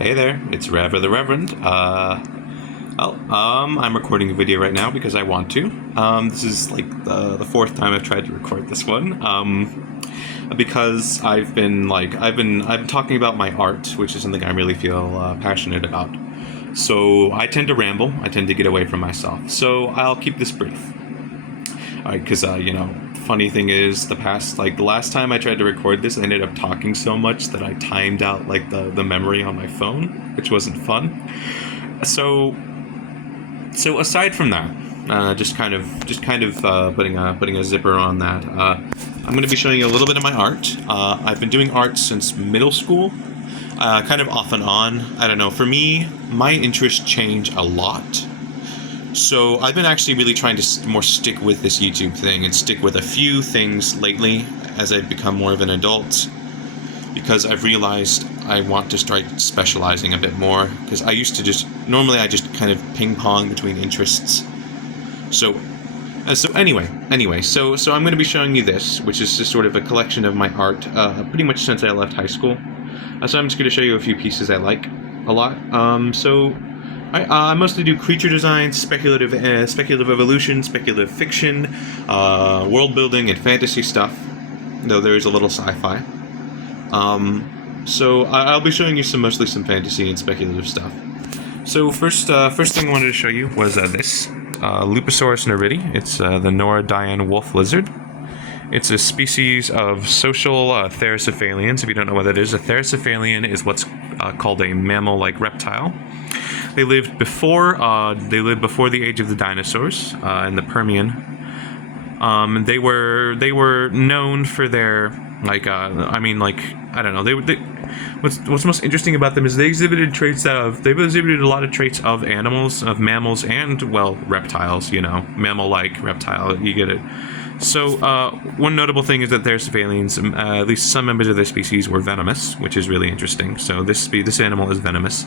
Hey there, it's Rev the Reverend. I'm recording a video right now because I want to. This is like the fourth time I've tried to record this one. Because I've been talking about my art, which is something I really feel passionate about. So I tend to ramble. I tend to get away from myself. So I'll keep this brief. Alright, because funny thing is, the last time I tried to record this, I ended up talking so much that I timed out the memory on my phone, which wasn't fun. So aside from that, just kind of putting a zipper on that. I'm going to be showing you a little bit of my art. I've been doing art since middle school, kind of off and on. I don't know. For me, my interests change a lot. So I've been actually really trying to more stick with this YouTube thing and stick with a few things lately as I've become more of an adult, because I've realized I want to start specializing a bit more, because I used to normally I just kind of ping pong between interests. So anyway, so I'm going to be showing you this, which is just sort of a collection of my art, pretty much since I left high school. So I'm just going to show you a few pieces I like a lot. I mostly do creature design, speculative evolution, speculative fiction, world building, and fantasy stuff, though there is a little sci-fi. So I'll be showing you mostly some fantasy and speculative stuff. So first thing I wanted to show you was this Luposaurus neridi. It's the Noradian wolf lizard. It's a species of social theracephalians. If you don't know what that is, a theracephalian is what's called a mammal-like reptile. They lived before the age of the dinosaurs in the Permian. They were known for their what's most interesting about them is they exhibited a lot of traits of animals, of mammals, and reptiles. Mammal-like reptile. You get it. So one notable thing is that theracephalians, at least some members of their species, were venomous, which is really interesting. So this animal is venomous.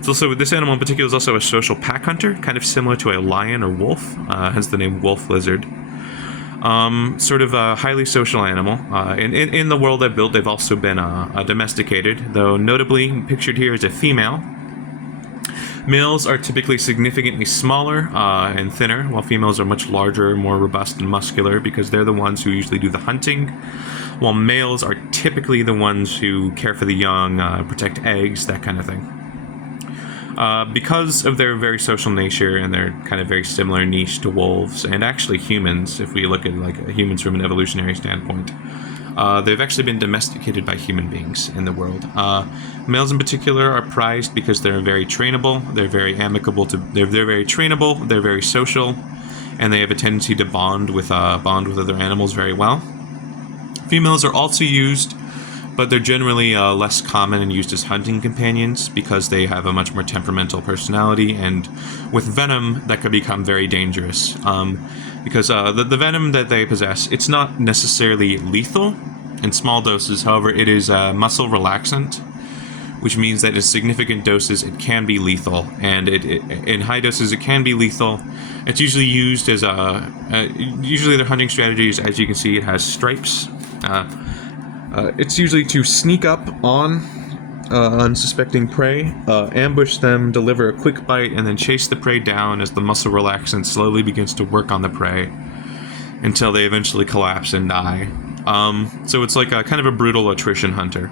This animal in particular is also a social pack hunter, kind of similar to a lion or wolf, hence the name wolf lizard. Sort of a highly social animal. In the world I've built, they've also been domesticated, though notably pictured here is a female. Males are typically significantly smaller and thinner, while females are much larger, more robust, and muscular, because they're the ones who usually do the hunting, while males are typically the ones who care for the young, protect eggs, that kind of thing. Because of their very social nature and their kind of very similar niche to wolves, and actually humans, if we look at humans from an evolutionary standpoint, they've actually been domesticated by human beings in the world. Males in particular are prized because they're very trainable, they're very amicable, they're very trainable, they're very social, and they have a tendency to bond with other animals very well. Females are also used, but they're generally less common and used as hunting companions because they have a much more temperamental personality, and with venom that could become very dangerous. Because the venom that they possess, it's not necessarily lethal in small doses. However, it is muscle relaxant, which means that in significant doses it can be lethal, and in high doses it can be lethal. It's usually used as usually their hunting strategies, as you can see, it has stripes. It's usually to sneak up on unsuspecting prey, ambush them, deliver a quick bite, and then chase the prey down as the muscle relaxant slowly begins to work on the prey until they eventually collapse and die. So it's like a kind of a brutal attrition hunter.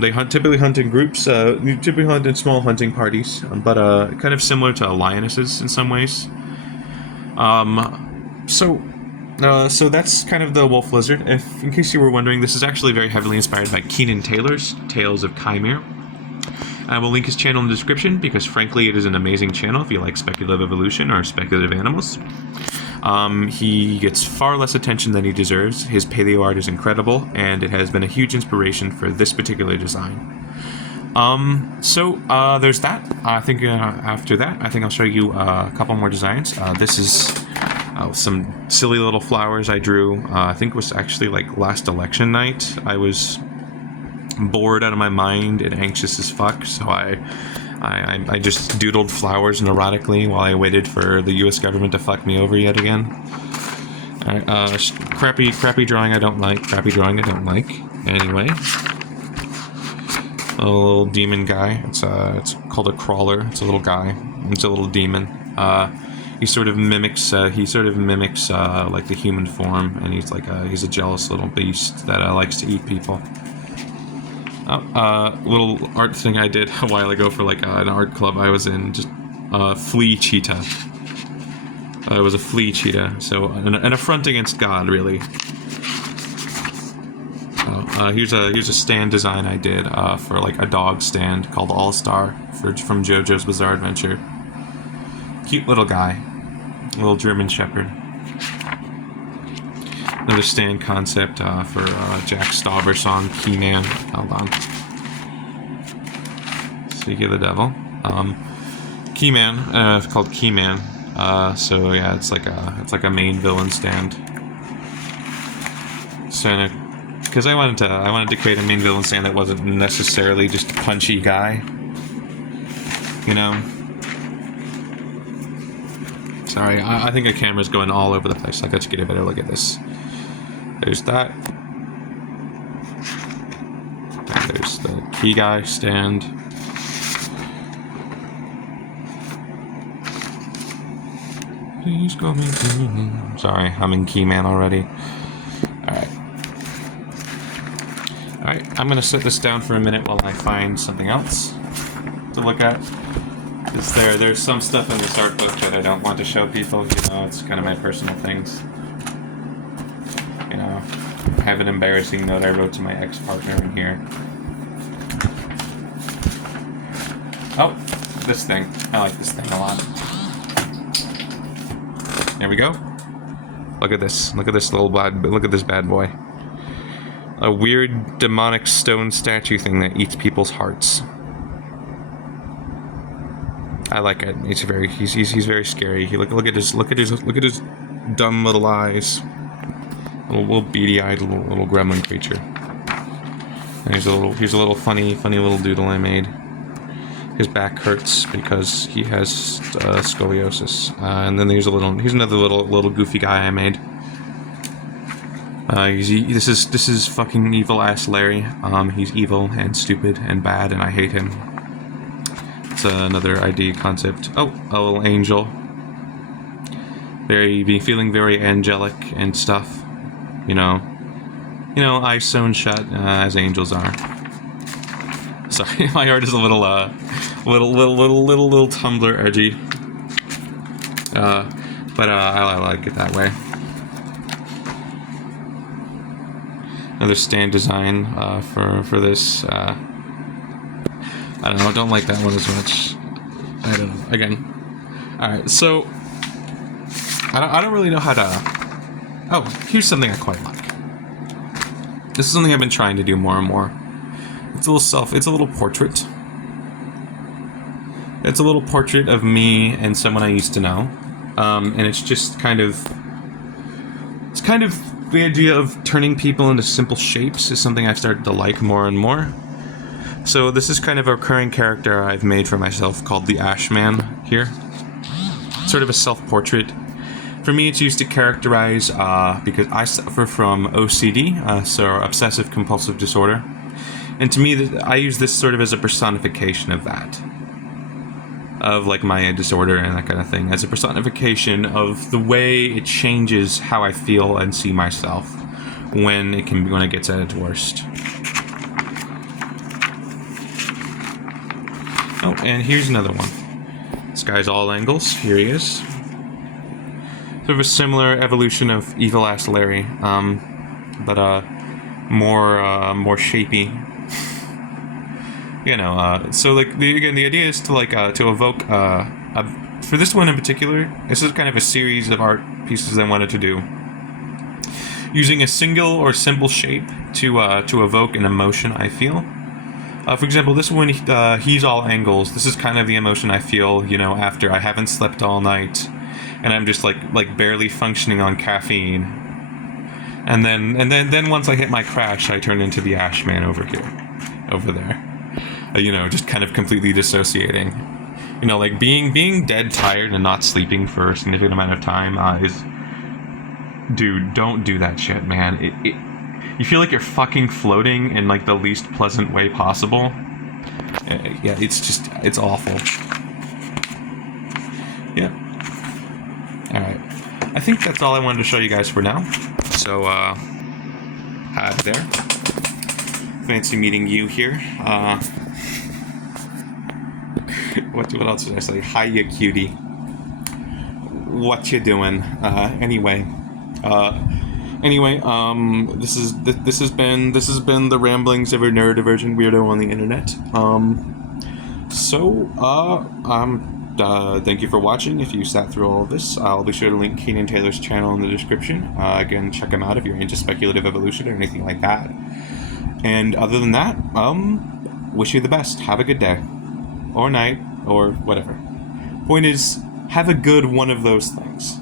They typically hunt in groups, typically hunt in small hunting parties, but kind of similar to lionesses in some ways. So that's kind of the wolf lizard. In case you were wondering, this is actually very heavily inspired by Keenan Taylor's Tales of Chimere. I will link his channel in the description because, frankly, it is an amazing channel if you like speculative evolution or speculative animals. He gets far less attention than he deserves. His paleo art is incredible, and it has been a huge inspiration for this particular design. There's that. I think after that, I'll show you a couple more designs. This is some silly little flowers I drew. I think it was actually last election night. I was bored out of my mind and anxious as fuck, so I just doodled flowers neurotically while I waited for the U.S. government to fuck me over yet again. Crappy drawing I don't like. Anyway. A little demon guy. It's called a crawler. It's a little guy. It's a little demon. He sort of mimics like the human form, and he's a jealous little beast that likes to eat people. Little art thing I did a while ago for like an art club I was in. Just flea cheetah. It was a flea cheetah, so an affront against God, really. Here's a stand design I did for like a dog stand called All Star from JoJo's Bizarre Adventure. Cute little guy, little German Shepherd. Another stand concept for Jack Stauber song Keyman. Hold on. Speak of the Devil. Keyman, called Keyman. So yeah, it's like a main villain stand. So because I wanted to create a main villain stand that wasn't necessarily just a punchy guy. You know. Sorry, I think the camera's going all over the place. I got to get a better look at this. There's that. And there's the key guy stand. Please go me. Sorry, I'm in Keyman already. Alright, I'm gonna set this down for a minute while I find something else to look at. There's some stuff in this art book that I don't want to show people, you know, it's kind of my personal things. You know, I have an embarrassing note I wrote to my ex-partner in here. Oh, this thing. I like this thing a lot. There we go. Look at this. Look at this look at this bad boy. A weird demonic stone statue thing that eats people's hearts. I like it. He's very scary. Look at his dumb little eyes. Little beady-eyed little gremlin creature. And here's a little funny little doodle I made. His back hurts because he has scoliosis. And then here's another little goofy guy I made. This is fucking evil ass Larry. He's evil and stupid and bad, and I hate him. It's another ID concept. Oh, a little angel. Feeling very angelic and stuff. You know, eyes sewn shut as angels are. Sorry, my art is a little Tumblr edgy. But I like it that way. Another stand design for this. I don't know. I don't like that one as much. I don't know. Again. Alright, so I don't really know how to. Oh, here's something I quite like. This is something I've been trying to do more and more. It's a little portrait. It's a little portrait of me and someone I used to know. And it's just kind of the idea of turning people into simple shapes is something I've started to like more and more. So this is kind of a recurring character I've made for myself called the Ashman here. Sort of a self-portrait. For me, it's used to characterize, because I suffer from OCD, so obsessive compulsive disorder. And to me, I use this sort of as a personification of that. Of like my disorder and that kind of thing. As a personification of the way it changes how I feel and see myself when it gets at its worst. Oh, and here's another one. This guy's all angles. Here he is. Sort of a similar evolution of evil ass Larry, but more shapy. You know, so like the idea is to to evoke for this one in particular. This is kind of a series of art pieces I wanted to do, using a single or simple shape to evoke an emotion I feel. For example, this one, he's all angles. This is kind of the emotion I feel, you know, after I haven't slept all night, and I'm just like barely functioning on caffeine. And then once I hit my crash, I turn into the Ashman over there. You know, just kind of completely dissociating. You know, like being dead tired and not sleeping for a significant amount of time is... Dude, don't do that shit, man. You feel like you're fucking floating in like the least pleasant way possible. Yeah, it's awful. Yeah. Alright. I think that's all I wanted to show you guys for now. So, hi there. Fancy meeting you here. What else did I say? Hiya, cutie. What you doing? Anyway, this has been the ramblings of a neurodivergent weirdo on the internet. Thank you for watching. If you sat through all of this, I'll be sure to link Keenan Taylor's channel in the description. Again, check him out if you're into speculative evolution or anything like that. And other than that, wish you the best. Have a good day. Or night, or whatever. Point is, have a good one of those things.